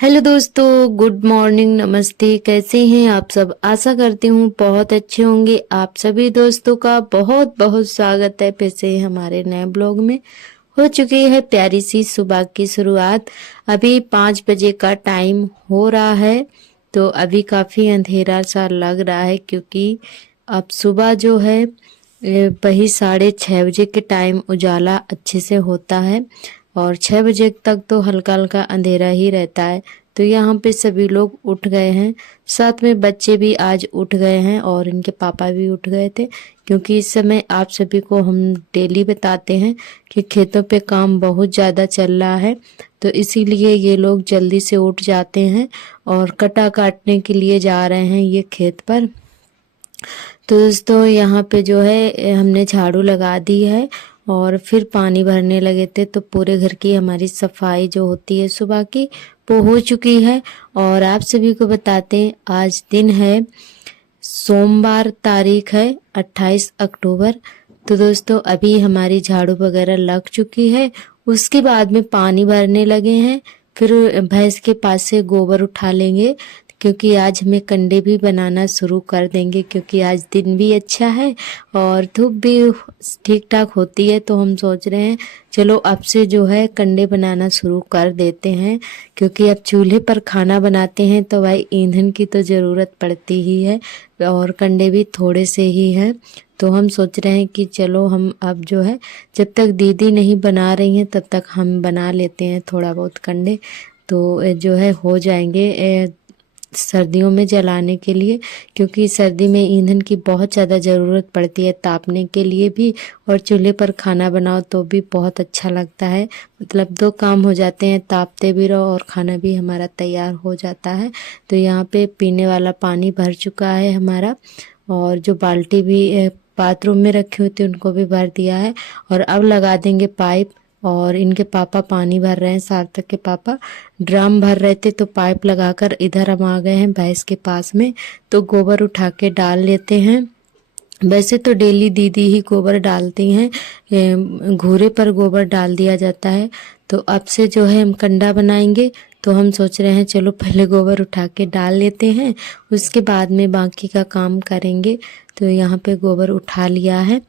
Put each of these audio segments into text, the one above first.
Hello दोस्तों, good morning, नमस्ते। कैसे हैं आप सब? आशा करती हूँ बहुत अच्छे होंगे। आप सभी दोस्तों का बहुत बहुत स्वागत है फिर से हमारे नए ब्लॉग में। हो चुकी है प्यारी सी सुबह की शुरुआत। अभी 5 बजे का टाइम हो रहा है, तो अभी काफी अंधेरा सा लग रहा है क्योंकि अब सुबह जो है वही 6:30 बजे के टाइम उजाला अच्छे से होता है और 6 बजे तक तो हल्का हल्का अंधेरा ही रहता है। तो यहाँ पे सभी लोग उठ गए हैं, साथ में बच्चे भी आज उठ गए हैं और इनके पापा भी उठ गए थे, क्योंकि इस समय आप सभी को हम डेली बताते हैं कि खेतों पे काम बहुत ज़्यादा चल रहा है। तो इसीलिए ये लोग जल्दी से उठ जाते हैं और कटा काटने के लिए जा रहे हैं ये खेत पर। तो दोस्तों यहाँ पे जो है हमने झाड़ू लगा दी है और फिर पानी भरने लगे थे, तो पूरे घर की हमारी सफाई जो होती है सुबह की वो हो चुकी है। और आप सभी को बताते हैं आज दिन है सोमवार, तारीख है 28 अक्टूबर। तो दोस्तों अभी हमारी झाड़ू वगैरह लग चुकी है, उसके बाद में पानी भरने लगे हैं। फिर भैंस के पास से गोबर उठा लेंगे, क्योंकि आज हमें कंडे भी बनाना शुरू कर देंगे, क्योंकि आज दिन भी अच्छा है और धूप भी ठीक ठाक होती है। तो हम सोच रहे हैं चलो अब से जो है कंडे बनाना शुरू कर देते हैं, क्योंकि अब चूल्हे पर खाना बनाते हैं तो भाई ईंधन की तो ज़रूरत पड़ती ही है और कंडे भी थोड़े से ही हैं। तो हम सोच रहे हैं कि चलो हम अब जो है जब तक दीदी नहीं बना रही हैं तब तक हम बना लेते हैं थोड़ा बहुत कंडे। तो जो है हो जाएंगे सर्दियों में जलाने के लिए, क्योंकि सर्दी में ईंधन की बहुत ज़्यादा ज़रूरत पड़ती है तापने के लिए भी, और चूल्हे पर खाना बनाओ तो भी बहुत अच्छा लगता है। मतलब दो काम हो जाते हैं, तापते भी रहो और खाना भी हमारा तैयार हो जाता है। तो यहाँ पे पीने वाला पानी भर चुका है हमारा, और जो बाल्टी भी बाथरूम में रखी हुई थी उनको भी भर दिया है। और अब लगा देंगे पाइप। और इनके पापा पानी भर रहे हैं, सार्थक के पापा ड्रम भर रहे थे, तो पाइप लगाकर इधर हम आ गए हैं भैंस के पास में। तो गोबर उठा के डाल लेते हैं। वैसे तो डेली दीदी ही गोबर डालती हैं, घूरे पर गोबर डाल दिया जाता है। तो अब से जो है हम कंडा बनाएंगे, तो हम सोच रहे हैं चलो पहले गोबर उठा के डाल लेते हैं, उसके बाद में बाकी का काम करेंगे। तो यहाँ पे गोबर उठा लिया है।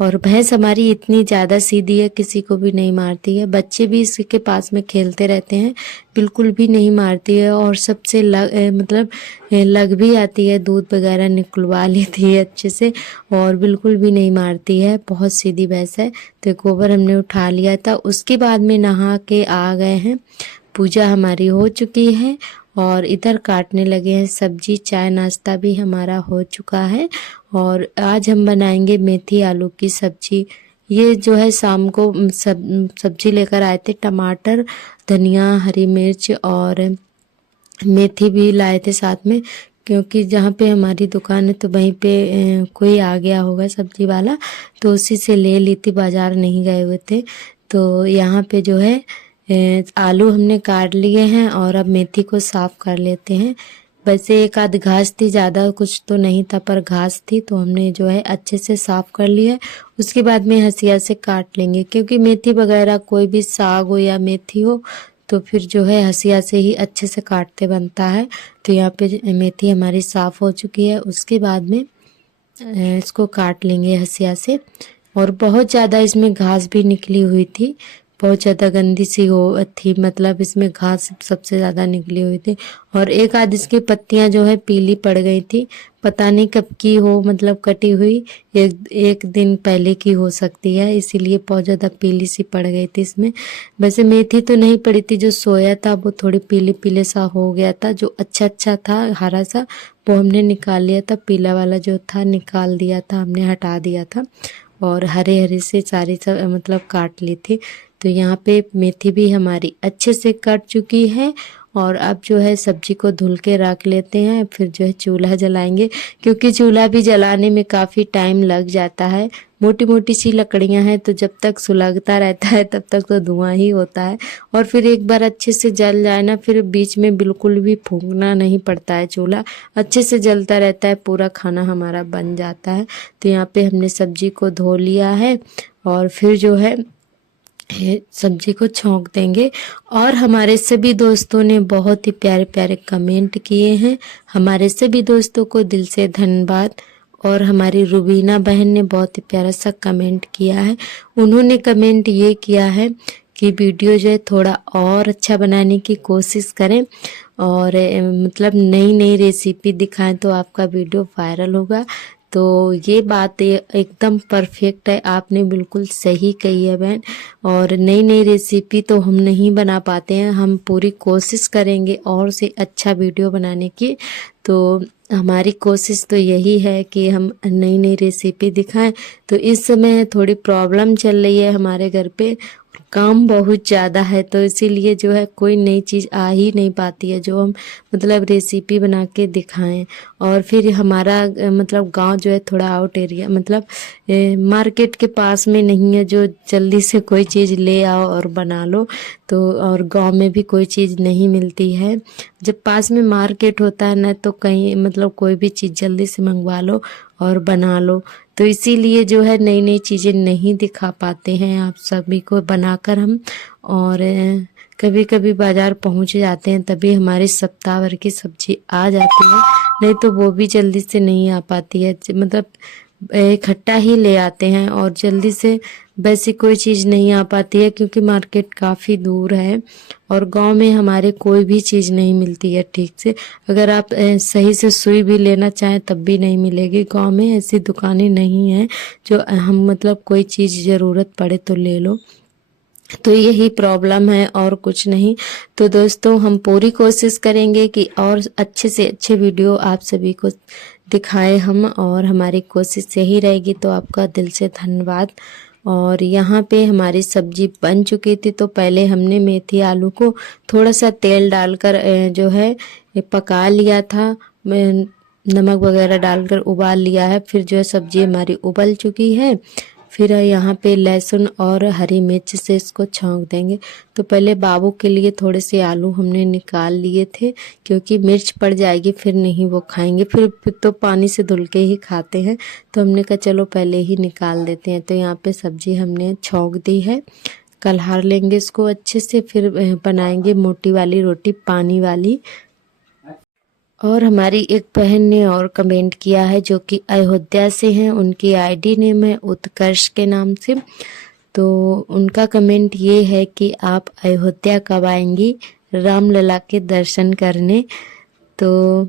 और भैंस हमारी इतनी ज़्यादा सीधी है, किसी को भी नहीं मारती है। बच्चे भी इसके पास में खेलते रहते हैं, बिल्कुल भी नहीं मारती है। और सबसे लग भी आती है, दूध वगैरह निकलवा लेती है अच्छे से, और बिल्कुल भी नहीं मारती है। बहुत सीधी भैंस है। तो गोबर हमने उठा लिया था, उसके बाद में नहा के आ गए हैं। पूजा हमारी हो चुकी है और इधर काटने लगे हैं सब्जी। चाय नाश्ता भी हमारा हो चुका है और आज हम बनाएंगे मेथी आलू की सब्जी। ये जो है शाम को सब्जी लेकर आए थे, टमाटर, धनिया, हरी मिर्च और मेथी भी लाए थे साथ में, क्योंकि जहाँ पे हमारी दुकान है तो वहीं पे कोई आ गया होगा सब्जी वाला, तो उसी से ले ली थी, बाजार नहीं गए हुए थे। तो यहाँ पे जो है आलू हमने काट लिए हैं और अब मेथी को साफ कर लेते हैं। वैसे एक आध घास थी, ज़्यादा कुछ तो नहीं था पर घास थी, तो हमने जो है अच्छे से साफ कर लिया। उसके बाद में हंसिया से काट लेंगे, क्योंकि मेथी वगैरह कोई भी साग हो या मेथी हो तो फिर जो है हंसिया से ही अच्छे से काटते बनता है। तो यहाँ पे मेथी हमारी साफ़ हो चुकी है, उसके बाद में इसको काट लेंगे हंसिया से। और बहुत ज़्यादा इसमें घास भी निकली हुई थी, बहुत ज़्यादा गंदी सी हो थी, मतलब इसमें घास सबसे ज़्यादा निकली हुई थी। और एक आध इसकी पत्तियां जो है पीली पड़ गई थी, पता नहीं कब की हो, मतलब कटी हुई एक दिन पहले की हो सकती है, इसीलिए बहुत ज़्यादा पीली सी पड़ गई थी इसमें। वैसे मेथी तो नहीं पड़ी थी, जो सोया था वो थोड़ी पीले पीले सा हो गया था। जो अच्छा अच्छा था हरा सा वो हमने निकाल लिया था, पीला वाला जो था निकाल दिया था, हमने हटा दिया था। और हरे हरे से सारी सब मतलब काट ली थी। तो यहाँ पे मेथी भी हमारी अच्छे से कट चुकी है। और अब जो है सब्जी को धुल के रख लेते हैं, फिर जो है चूल्हा जलाएंगे, क्योंकि चूल्हा भी जलाने में काफ़ी टाइम लग जाता है। मोटी मोटी सी लकड़ियां हैं, तो जब तक सुलगता रहता है तब तक तो धुआं ही होता है। और फिर एक बार अच्छे से जल जाए ना, फिर बीच में बिल्कुल भी फूंकना नहीं पड़ता है, चूल्हा अच्छे से जलता रहता है, पूरा खाना हमारा बन जाता है। तो यहाँ पे हमने सब्जी को धो लिया है और फिर जो है सब्जी को छौंक देंगे। और हमारे सभी दोस्तों ने बहुत ही प्यारे प्यारे कमेंट किए हैं, हमारे सभी दोस्तों को दिल से धन्यवाद। और हमारी रुबीना बहन ने बहुत ही प्यारा सा कमेंट किया है। उन्होंने कमेंट ये किया है कि वीडियो जो है थोड़ा और अच्छा बनाने की कोशिश करें और मतलब नई नई रेसिपी दिखाएं तो आपका वीडियो वायरल होगा। तो ये बात एकदम परफेक्ट है, आपने बिल्कुल सही कही है बहन। और नई नई रेसिपी तो हम नहीं बना पाते हैं, हम पूरी कोशिश करेंगे और से अच्छा वीडियो बनाने की। तो हमारी कोशिश तो यही है कि हम नई नई रेसिपी दिखाएं। तो इस समय थोड़ी प्रॉब्लम चल रही है हमारे घर पे, काम बहुत ज़्यादा है, तो इसीलिए जो है कोई नई चीज़ आ ही नहीं पाती है जो हम मतलब रेसिपी बना के दिखाएं। और फिर हमारा मतलब गांव जो है थोड़ा आउट एरिया मतलब मार्केट के पास में नहीं है जो जल्दी से कोई चीज़ ले आओ और बना लो। तो और गांव में भी कोई चीज़ नहीं मिलती है, जब पास में मार्केट होता है ना तो कहीं मतलब कोई भी चीज़ जल्दी से मंगवा लो और बना लो। तो इसीलिए जो है नई नई चीज़ें नहीं दिखा पाते हैं आप सभी को बनाकर हम। और कभी कभी बाज़ार पहुंच जाते हैं तभी हमारी सप्ताह भर की सब्जी आ जाती है, नहीं तो वो भी जल्दी से नहीं आ पाती है। मतलब इकट्ठा ही ले आते हैं और जल्दी से वैसी कोई चीज़ नहीं आ पाती है क्योंकि मार्केट काफ़ी दूर है और गांव में हमारे कोई भी चीज़ नहीं मिलती है ठीक से। अगर आप सही से सुई भी लेना चाहें तब भी नहीं मिलेगी, गांव में ऐसी दुकानें नहीं हैं जो हम मतलब कोई चीज़ ज़रूरत पड़े तो ले लो। तो यही प्रॉब्लम है और कुछ नहीं। तो दोस्तों हम पूरी कोशिश करेंगे कि और अच्छे से अच्छे वीडियो आप सभी को दिखाएं हम, और हमारी कोशिश यही रहेगी। तो आपका दिल से धन्यवाद। और यहाँ पे हमारी सब्जी बन चुकी थी, तो पहले हमने मेथी आलू को थोड़ा सा तेल डालकर जो है पका लिया था, नमक वगैरह डालकर उबाल लिया है। फिर जो है सब्जी हमारी उबल चुकी है, फिर यहाँ पे लहसुन और हरी मिर्च से इसको छौंक देंगे। तो पहले बाबू के लिए थोड़े से आलू हमने निकाल लिए थे क्योंकि मिर्च पड़ जाएगी फिर नहीं वो खाएंगे, फिर तो पानी से धुल के ही खाते हैं। तो हमने कहा चलो पहले ही निकाल देते हैं। तो यहाँ पे सब्जी हमने छौंक दी है, कलहार लेंगे इसको अच्छे से, फिर बनाएंगे मोटी वाली रोटी पानी वाली। और हमारी एक बहन ने और कमेंट किया है जो कि अयोध्या से हैं, उनकी आईडी नेम है उत्कर्ष के नाम से। तो उनका कमेंट ये है कि आप अयोध्या कब आएंगी रामलला के दर्शन करने। तो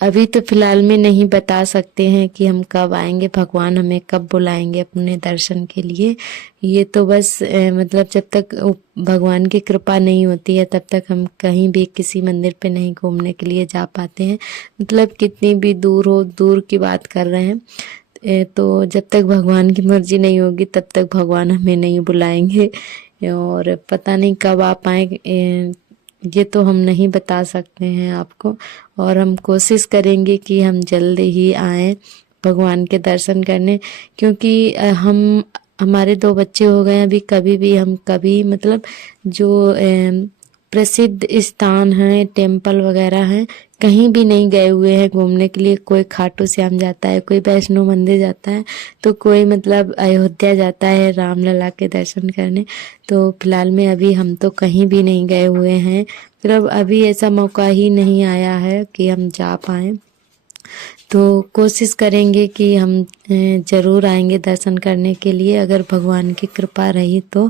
अभी तो फिलहाल में नहीं बता सकते हैं कि हम कब आएंगे, भगवान हमें कब बुलाएंगे अपने दर्शन के लिए। ये तो बस मतलब जब तक भगवान की कृपा नहीं होती है तब तक हम कहीं भी किसी मंदिर पे नहीं घूमने के लिए जा पाते हैं। मतलब कितनी भी दूर हो, दूर की बात कर रहे हैं, तो जब तक भगवान की मर्जी नहीं होगी तब तक भगवान हमें नहीं बुलाएंगे। और पता नहीं कब आ पाए, ये तो हम नहीं बता सकते हैं आपको। और हम कोशिश करेंगे कि हम जल्द ही आएँ भगवान के दर्शन करने, क्योंकि हम हमारे 2 बच्चे हो गए अभी, कभी भी हम कभी मतलब जो प्रसिद्ध स्थान हैं टेम्पल वगैरह हैं कहीं भी नहीं गए हुए हैं घूमने के लिए। कोई खाटू श्याम जाता है, कोई वैष्णो मंदिर जाता है, तो कोई मतलब अयोध्या जाता है रामलला के दर्शन करने। तो फिलहाल में अभी हम तो कहीं भी नहीं गए हुए हैं, मतलब अभी ऐसा मौका ही नहीं आया है कि हम जा पाएँ। तो कोशिश करेंगे कि हम ज़रूर आएंगे दर्शन करने के लिए अगर भगवान की कृपा रही तो।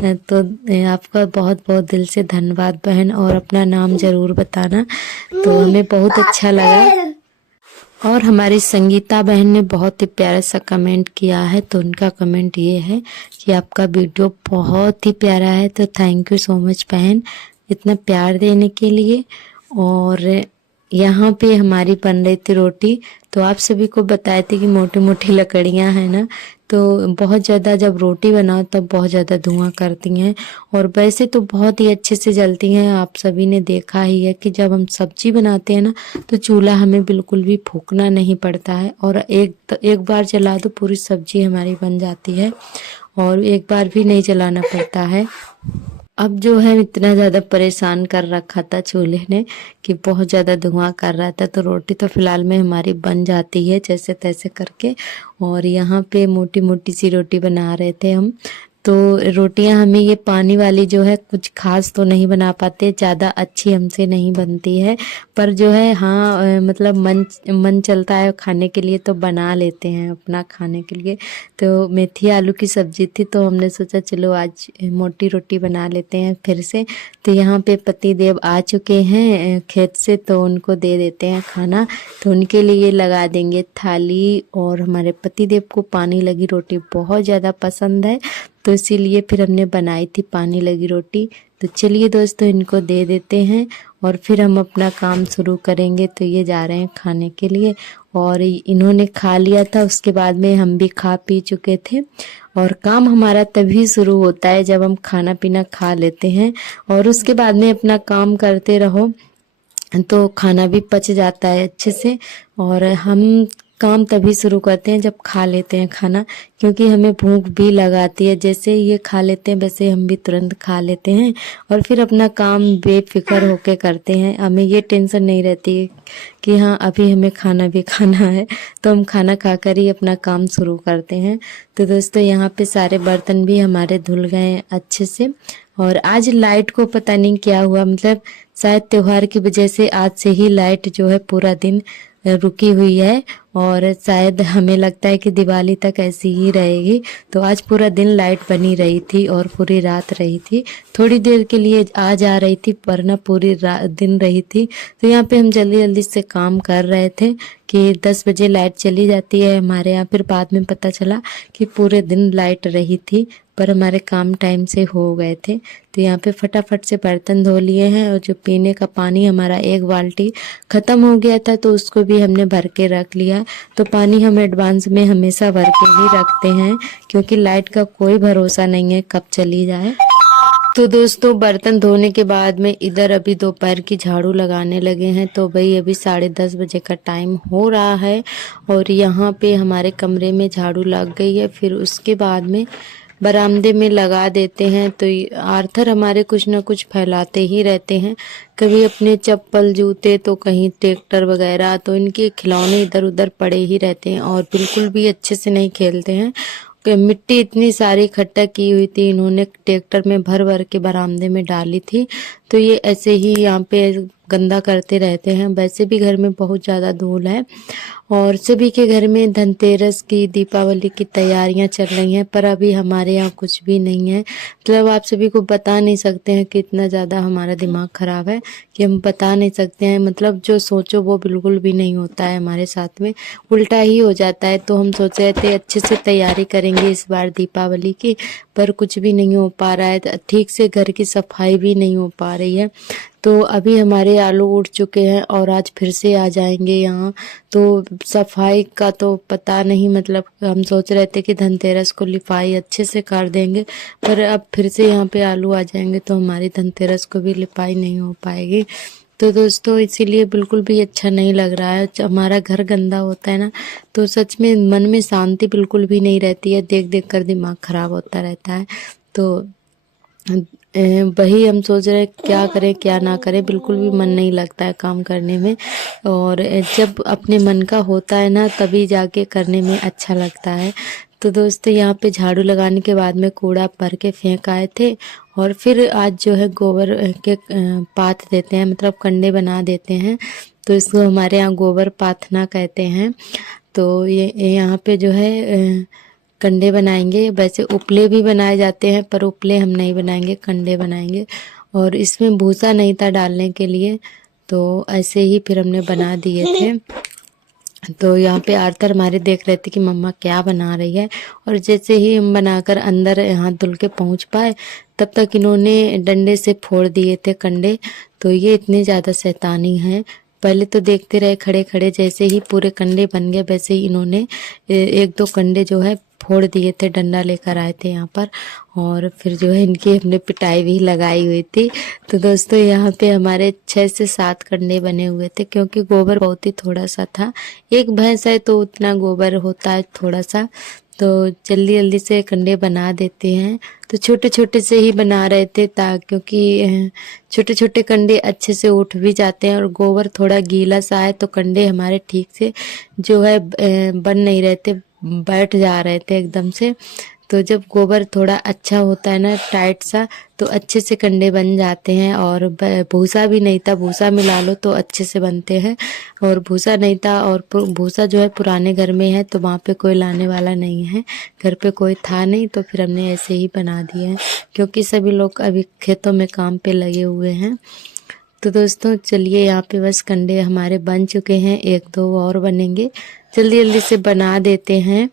आपका बहुत बहुत दिल से धन्यवाद बहन, और अपना नाम ज़रूर बताना, तो हमें बहुत अच्छा लगा। और हमारी संगीता बहन ने बहुत ही प्यारा सा कमेंट किया है। तो उनका कमेंट ये है कि आपका वीडियो बहुत ही प्यारा है। तो थैंक यू सो मच बहन इतना प्यार देने के लिए। और यहाँ पे हमारी बन रही थी रोटी, तो आप सभी को बताए थे कि मोटी मोटी लकड़ियाँ हैं ना, तो बहुत ज़्यादा जब रोटी बनाओ तब बहुत ज़्यादा धुआं करती हैं, और वैसे तो बहुत ही अच्छे से जलती हैं। आप सभी ने देखा ही है कि जब हम सब्जी बनाते हैं ना तो चूल्हा हमें बिल्कुल भी फूकना नहीं पड़ता है, और एक बार जला दो पूरी सब्जी हमारी बन जाती है, और एक बार भी नहीं जलाना पड़ता है। अब जो है इतना ज़्यादा परेशान कर रखा था चूल्हे ने कि बहुत ज़्यादा धुआं कर रहा था। तो रोटी तो फिलहाल में हमारी बन जाती है जैसे तैसे करके। और यहाँ पे मोटी मोटी सी रोटी बना रहे थे हम, तो रोटियां हमें ये पानी वाली जो है कुछ खास तो नहीं बना पाते, ज़्यादा अच्छी हमसे नहीं बनती है, पर जो है हाँ मतलब मन चलता है खाने के लिए तो बना लेते हैं अपना खाने के लिए। तो मेथी आलू की सब्जी थी तो हमने सोचा चलो आज मोटी रोटी बना लेते हैं फिर से। तो यहाँ पे पति देव आ चुके हैं खेत से, तो उनको दे देते हैं खाना। तो उनके लिए लगा देंगे थाली, और हमारे पति देव को पानी लगी रोटी बहुत ज़्यादा पसंद है, तो इसीलिए फिर हमने बनाई थी पानी लगी रोटी। तो चलिए दोस्तों इनको दे देते हैं और फिर हम अपना काम शुरू करेंगे। तो ये जा रहे हैं खाने के लिए, और इन्होंने खा लिया था, उसके बाद में हम भी खा पी चुके थे। और काम हमारा तभी शुरू होता है जब हम खाना पीना खा लेते हैं, और उसके बाद में अपना काम करते रहो तो खाना भी पच जाता है अच्छे से। और हम काम तभी शुरू करते हैं जब खा लेते हैं खाना, क्योंकि हमें भूख भी लगाती है। जैसे ये खा लेते हैं वैसे हम भी तुरंत खा लेते हैं, और फिर अपना काम बेफिक्र होके करते हैं। हमें ये टेंशन नहीं रहती है कि हाँ अभी हमें खाना भी खाना है, तो हम खाना खाकर ही अपना काम शुरू करते हैं। तो दोस्तों यहाँ पे सारे बर्तन भी हमारे धुल गए अच्छे से। और आज लाइट को पता नहीं क्या हुआ, मतलब शायद त्योहार की वजह से आज से ही लाइट जो है पूरा दिन रुकी हुई है, और शायद हमें लगता है कि दिवाली तक ऐसी ही रहेगी। तो आज पूरा दिन लाइट बनी रही थी और पूरी रात रही थी, थोड़ी देर के लिए आ जा रही थी वरना पूरी दिन रही थी। तो यहाँ पे हम जल्दी जल्दी से काम कर रहे थे कि 10 बजे लाइट चली जाती है हमारे यहाँ। फिर बाद में पता चला कि पूरे दिन लाइट रही थी, पर हमारे काम टाइम से हो गए थे। तो यहाँ पे फटाफट से बर्तन धो लिए हैं, और जो पीने का पानी हमारा एक बाल्टी ख़त्म हो गया था तो उसको भी हमने भर के रख लिया। तो पानी हम एडवांस में हमेशा भर के ही रखते हैं, क्योंकि लाइट का कोई भरोसा नहीं है कब चली जाए। तो दोस्तों बर्तन धोने के बाद में इधर अभी दोपहर की झाड़ू लगाने लगे हैं। तो भाई अभी 10:30 बजे का टाइम हो रहा है, और यहाँ पे हमारे कमरे में झाड़ू लग गई है। फिर उसके बाद में बरामदे में लगा देते हैं। तो आर्थर हमारे कुछ ना कुछ फैलाते ही रहते हैं, कभी अपने चप्पल जूते तो कहीं ट्रैक्टर वगैरह, तो इनके खिलौने इधर उधर पड़े ही रहते हैं, और बिल्कुल भी अच्छे से नहीं खेलते हैं। मिट्टी इतनी सारी इकट्ठा की हुई थी, इन्होंने ट्रैक्टर में भर भर के बरामदे में डाली थी। तो ये ऐसे ही यहाँ पे गंदा करते रहते हैं। वैसे भी घर में बहुत ज़्यादा धूल है, और सभी के घर में धनतेरस की दीपावली की तैयारियां चल रही हैं, पर अभी हमारे यहाँ कुछ भी नहीं है। मतलब आप सभी को बता नहीं सकते हैं कि इतना ज़्यादा हमारा दिमाग ख़राब है कि हम बता नहीं सकते हैं। मतलब जो सोचो वो बिल्कुल भी नहीं होता है हमारे साथ में, उल्टा ही हो जाता है। तो हम सोच रहे थे अच्छे से तैयारी करेंगे इस बार दीपावली की, पर कुछ भी नहीं हो पा रहा है। ठीक से घर की सफाई भी नहीं हो पा रही है। तो अभी हमारे आलू उड़ चुके हैं और आज फिर से आ जाएंगे यहाँ। तो सफाई का तो पता नहीं, मतलब हम सोच रहे थे कि धनतेरस को लिपाई अच्छे से कर देंगे, पर अब फिर से यहाँ पे आलू आ जाएंगे तो हमारी धनतेरस को भी लिपाई नहीं हो पाएगी। तो दोस्तों इसीलिए बिल्कुल भी अच्छा नहीं लग रहा है। हमारा घर गंदा होता है ना, तो सच में मन में शांति बिल्कुल भी नहीं रहती है, देख देख कर दिमाग खराब होता रहता है। तो वही हम सोच रहे क्या करें क्या ना करें, बिल्कुल भी मन नहीं लगता है काम करने में। और जब अपने मन का होता है ना तभी जाके करने में अच्छा लगता है। तो दोस्तों यहाँ पे झाड़ू लगाने के बाद में कूड़ा भर के फेंक आए थे, और फिर आज जो है गोबर के पाथ देते हैं, मतलब कंडे बना देते हैं। तो इसको हमारे यहाँ गोबर पाथना कहते हैं। तो ये यहाँ पे जो है कंडे बनाएंगे। वैसे उपले भी बनाए जाते हैं, पर उपले हम नहीं बनाएंगे, कंडे बनाएंगे। और इसमें भूसा नहीं था डालने के लिए, तो ऐसे ही फिर हमने बना दिए थे। तो यहाँ पे आर्थर हमारे देख रहे थे कि मम्मा क्या बना रही है, और जैसे ही हम बनाकर अंदर हाथ धुल के पहुँच पाए तब तक इन्होंने डंडे से फोड़ दिए थे कंडे। तो ये इतने ज़्यादा शैतानी हैं। पहले तो देखते रहे खड़े खड़े, जैसे ही पूरे कंडे बन गए वैसे ही इन्होंने एक दो कंडे जो है फोड़ दिए थे, डंडा लेकर आए थे यहाँ पर। और फिर जो है इनकी हमने पिटाई भी लगाई हुई थी। तो दोस्तों यहाँ पे हमारे 6 से 7 कंडे बने हुए थे, क्योंकि गोबर बहुत ही थोड़ा सा था। एक भैंस है तो उतना गोबर होता है थोड़ा सा, तो जल्दी जल्दी से कंडे बना देते हैं। तो छोटे छोटे से ही बना रहे थे क्योंकि छोटे छोटे कंडे अच्छे से उठ भी जाते हैं, और गोबर थोड़ा गीला सा है तो कंडे हमारे ठीक से जो है बन नहीं रहे थे, बैठ जा रहे थे एकदम से। तो जब गोबर थोड़ा अच्छा होता है ना टाइट सा, तो अच्छे से कंडे बन जाते हैं। और भूसा भी नहीं था, भूसा मिला लो तो अच्छे से बनते हैं। और भूसा नहीं था, और भूसा जो है पुराने घर में है, तो वहाँ पे कोई लाने वाला नहीं है, घर पे कोई था नहीं, तो फिर हमने ऐसे ही बना दिए हैं, क्योंकि सभी लोग अभी खेतों में काम पे लगे हुए हैं। तो दोस्तों चलिए, यहाँ पे बस कंडे हमारे बन चुके हैं, 1-2 और बनेंगे, जल्दी जल्दी से बना देते हैं।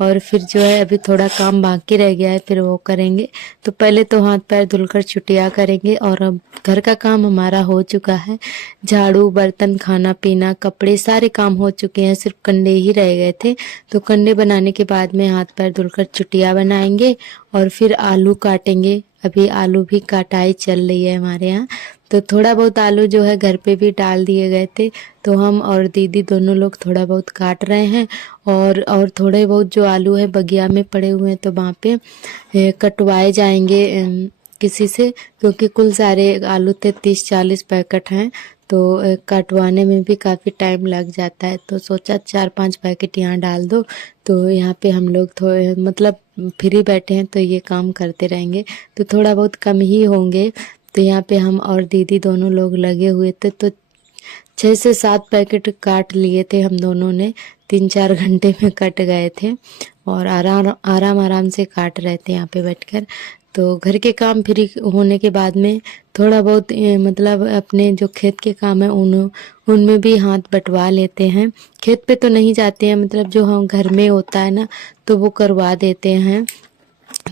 और फिर जो है अभी थोड़ा काम बाकी रह गया है, फिर वो करेंगे। तो पहले तो हाथ पैर धुलकर छुट्टियाँ करेंगे। और अब घर का काम हमारा हो चुका है, झाड़ू बर्तन खाना पीना कपड़े सारे काम हो चुके हैं, सिर्फ कंडे ही रह गए थे। तो कंडे बनाने के बाद में हाथ पैर धुलकर छुट्टियाँ बनाएंगे और फिर आलू काटेंगे। अभी आलू भी काटाई चल रही है हमारे यहाँ। तो थोड़ा बहुत आलू जो है घर पे भी डाल दिए गए थे, तो हम और दीदी दोनों लोग थोड़ा बहुत काट रहे हैं। और थोड़े बहुत जो आलू है बगिया में पड़े हुए हैं, तो वहाँ पे कटवाए जाएंगे किसी से, क्योंकि कुल सारे आलू थे 30-40 पैकेट हैं, तो कटवाने में भी काफ़ी टाइम लग जाता है। तो सोचा 4-5 पैकेट यहाँ डाल दो, तो यहाँ पे हम लोग थोड़े मतलब फ्री बैठे हैं, तो ये काम करते रहेंगे, तो थोड़ा बहुत कम ही होंगे। तो यहाँ पे हम और दीदी दोनों लोग लगे हुए थे, तो 6 से 7 पैकेट काट लिए थे हम दोनों ने, 3-4 घंटे में कट गए थे। और आराम से काट रहे थे यहाँ पे बैठकर। तो घर के काम फ्री होने के बाद में थोड़ा बहुत मतलब अपने जो खेत के काम है उनमें भी हाथ बटवा लेते हैं। खेत पे तो नहीं जाते हैं, मतलब जो हम घर में होता है ना, तो वो करवा देते हैं।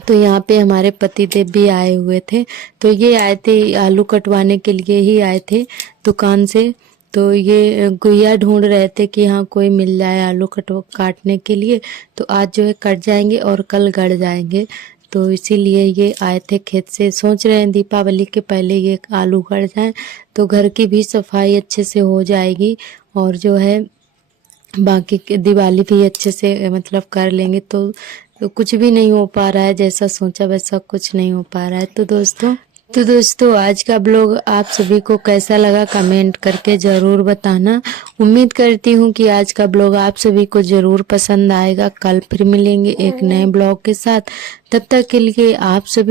तो यहाँ पे हमारे पतिदेव भी आए हुए थे, तो ये आए थे आलू कटवाने के लिए ही आए थे दुकान से। तो ये गुइया ढूंढ रहे थे कि हाँ कोई मिल जाए आलू काटने के लिए, तो आज जो है कट जाएंगे और कल गड़ जाएंगे। तो इसीलिए ये आए थे खेत से, सोच रहे हैं दीपावली के पहले ये आलू गड़ जाए, तो घर की भी सफाई अच्छे से हो जाएगी। और जो है बाकी की दिवाली भी अच्छे से मतलब कर लेंगे। तो कुछ भी नहीं हो पा रहा है, जैसा सोचा वैसा कुछ नहीं हो पा रहा है। तो दोस्तों आज का ब्लॉग आप सभी को कैसा लगा कमेंट करके ज़रूर बताना। उम्मीद करती हूँ कि आज का ब्लॉग आप सभी को ज़रूर पसंद आएगा। कल फिर मिलेंगे एक नए ब्लॉग के साथ, तब तक के लिए आप सभी